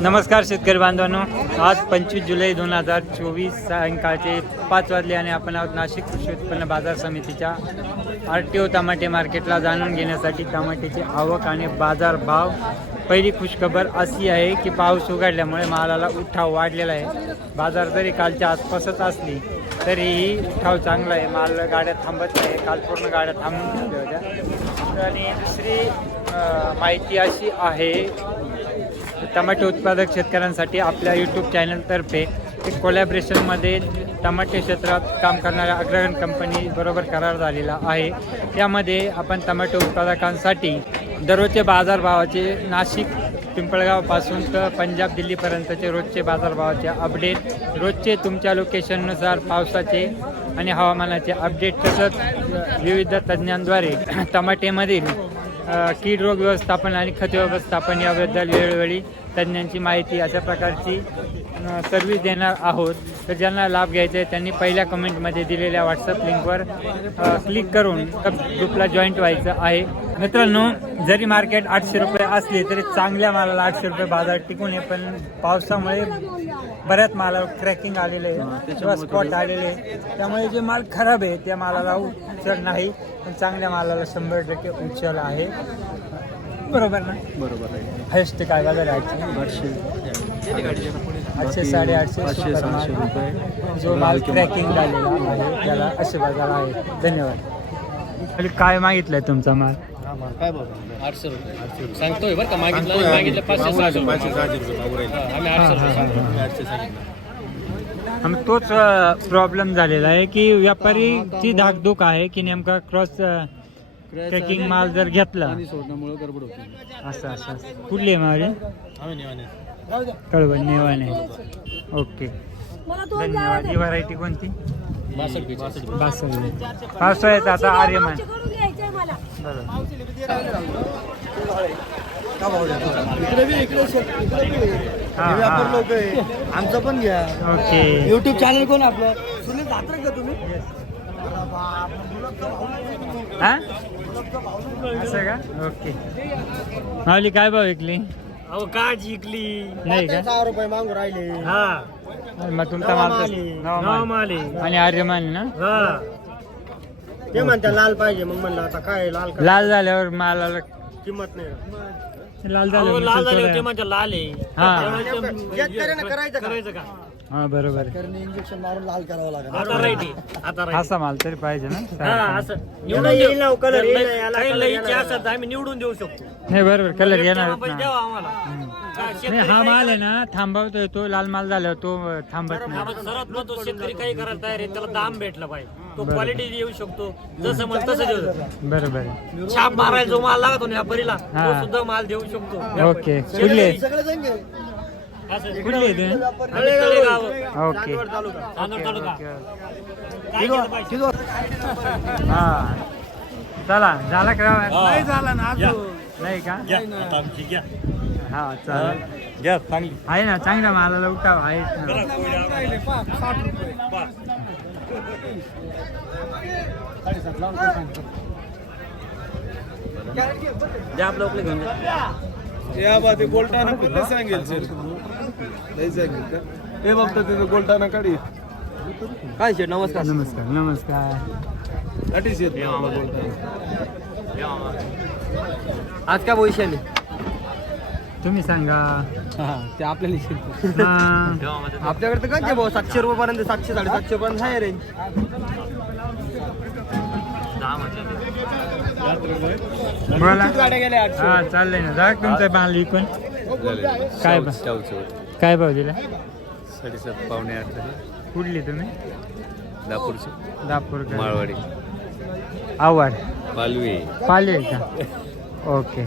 नमस्कार शेतकरी बांधवांनो. आज पंचवीस जुलै दोन हजार चोवीस सायंकाळचे पाच वाजले आणि आपण आहोत नाशिक कृषी उत्पन्न बाजार समितीच्या आर टी ओ टमाटे मार्केटला जाणून घेण्यासाठी टमाट्याची आवक आणि बाजार भाव पहिली खुशखबर अशी आहे की पाऊस उघडल्यामुळे मालाला उठाव वाढलेला आहे. बाजार जरी कालच्या आसपासच असली तरीही उठाव चांगला आहे. माल गाड्या थांबत नाही. काल पूर्ण गाड्या थांबून ठेवल्या होत्या. आणि दुसरी माहिती अशी आहे टमाटे उत्पादक शेतकऱ्यांसाठी आपल्या यूट्यूब चॅनलतर्फे एक कोलॅबरेशनमध्ये टमाटे क्षेत्रात काम करणाऱ्या अग्रगण कंपनी बरोबर करार झालेला आहे. त्यामध्ये आपण टमाटे उत्पादकांसाठी दररोजचे बाजारभावाचे नाशिक पिंपळगावपासून तर पंजाब दिल्लीपर्यंतचे रोजचे बाजारभावाचे अपडेट रोजचे तुमच्या लोकेशननुसार पावसाचे आणि हवामानाचे अपडेट तसंच विविध तज्ज्ञांद्वारे टमाटेमधील कीड रोग व्यवस्थापन आणि खत व्यवस्थापन याबद्दल वेळोवेळी तज्ज्ञांची माहिती अशा प्रकारची सर्व्हिस देणार आहोत. तर ज्यांना लाभ घ्यायचा आहे त्यांनी पहिल्या कमेंटमध्ये दिलेल्या व्हॉट्सअप लिंकवर क्लिक करून ग्रुपला जॉईंट व्हायचं आहे. मित्रांनो जरी मार्केट आठशे रुपये असले तरी चांगल्या मालाला आठशे रुपये बाजार टिकून आहे पण पावसामुळे बऱ्याच मालावर क्रॅकिंग आलेले आहे किंवा स्पॉट आलेले आहे. त्यामुळे जे माल खराब आहे त्या मालाला उचल नाही पण चांगल्या मालाला शंभर टक्के उचल आहे. बरोबर ना? बरोबर आहे. हायस्ट काय बघायला आठशे आठशे साडेआठशे सुपर माल. जो माल क्रॅकिंग झालेला आहे त्याला असे बाजार आहे धन्यवाद. काय मागितलंय तुमचा माल? काय बघा आठशे रुपये. सांगतोय बरं का मागितलं मागितलं पाचशे सहाशे रुपये. हा, आम्ही आठशे रुपये सांगतो. आम्ही तोच प्रॉब्लेम झालेला आहे की व्यापारीची धाकधूक आहे की नेमका क्रॉस ट्रेकिंग माल जर घेतला. पाणी सोडण्यामुळे गडबड होती. असं असं असं. कुठली आहे मावळे? आम्ही निवांत आहे. कळवण नेवाने ओके. धन्यवाद. ही व्हरायटी कोणती? बासष्ट. बीस, बासष्ट. बीस. बासरी पावसाळ्यात आता आर्यमान. इकडे बी इकडे शेत- इकडे बी व्यापार. लोक आहे आमचं पण घ्या. ओके. युट्यूब चॅनल कोण आपलं? सुनील धात्रे का तुम्ही? हा? असं का? ओके. माऊली काय भाव विकली? अहो काय जिंकली? नाही का? सहा रुपये मागू राहिले. हा. मग तुमचा माल नवा माल. आणि आर्यमान ना? हा. ते म्हणते लाल पाहिजे मग म्हणलं आता काय लाल का लाल झाल्यावर मालाला किंमत नाही लाल अहो, लाल झाले होते झाल्यावर म्हणजे लाल आहे. हा. करायचं करायचं का? हा बरोबर. इंजेक्शन मारून लाल करावं लागेल. आता राईट आहे. आता right. असा माल तरी पाहिजे हा ना असं. निवडून येईल ना, देऊ. कलर येईल ना, लई- याला काही कलर लईचे येणार. असतात आम्ही निवडून देऊ शकतो. नाही बरोबर कलर येणार तेव्हा पैसे द्यावा आम्हाला. काय नाही शेतकरी हा माल आहे ना थांबवतोय तो लाल माल झाल्यावर तो अं, थांबत नाही. आपण सर्वात महत्त्व शेतकरी काही करायला तयार आहे त्याला दाम भेटला पाहिजे. तो क्वालिटी देऊ शकतो. जसं म्हण तसं देऊ. शकतो. बरोबर आहे. छाप मारायला जो माल लागतो ना परीला हा. तो सुद्धा माल देऊ शकतो. ओके. कुठले? सगळे कुठले आहे तळेगाव, ओके. चांदोड तालुका काय केलं पाहिजे? हा. चला झाला का? नाही झाला ना अजून. नाही का? घ्या, आता आमची घ्या. हा चालेल. घ्या, चांगली. आहे ना चांगला मालाला उठाव आहेच ना साडेसात लावून काय सांगतो? द्या आपलं आपलं घेऊन जा. या बा ते गोलटाना पण नाही सांगेल सर नाही सांगेल का? हे बघता तिथं गोलटाना काढी. काय नमस्कार. नमस्कार नमस्कार. आज काय भविष्य तुम्ही सांगा. ते आपल्याला शिकतो हा. आपल्याकडे तर काय भाऊ सातशे रुपये पर्यंत सातशे साडेसातशे पर्यंत आहे रेंज हा चाललंय ना. जा तुमचा माल विकून. काय भाव? काय भाव दिला? साडेसात पावणे आठ कुठली तुम्ही? दापूरचे. दापूर माळवाडी. आव्हाड. पालवी पाले का? ओके.